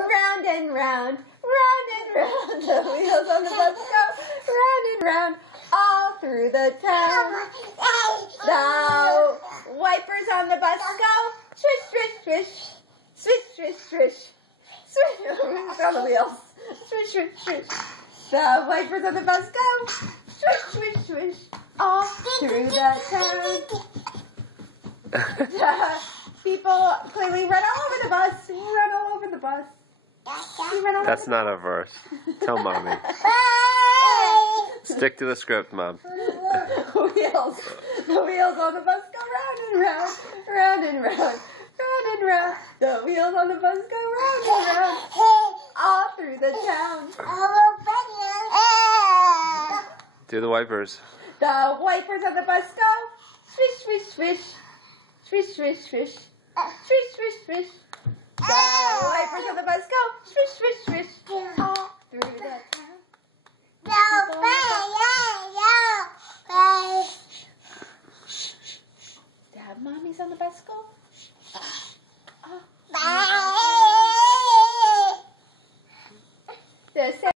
Round and round, round and round, the wheels on the bus go round and round, all through the town. The wipers on the bus go swish, swish, swish, swish, swish, swish, swish, on the wheels, swish, swish, swish. The wipers on the bus go swish, swish, swish, all through the town. People clearly run all over the bus. Run all over the bus. That's not a verse. Tell mommy. Stick to the script, Mom. The wheels on the bus go round and round, round and round, round and round. The wheels on the bus go round and round, all through the town. Do the wipers. The wipers on the bus go swish, swish, swish, swish, swish, swish, swish, swish, swish. The wipers on the bus go swish, swish, swish, all through the town. Dad, mommy's on the bus go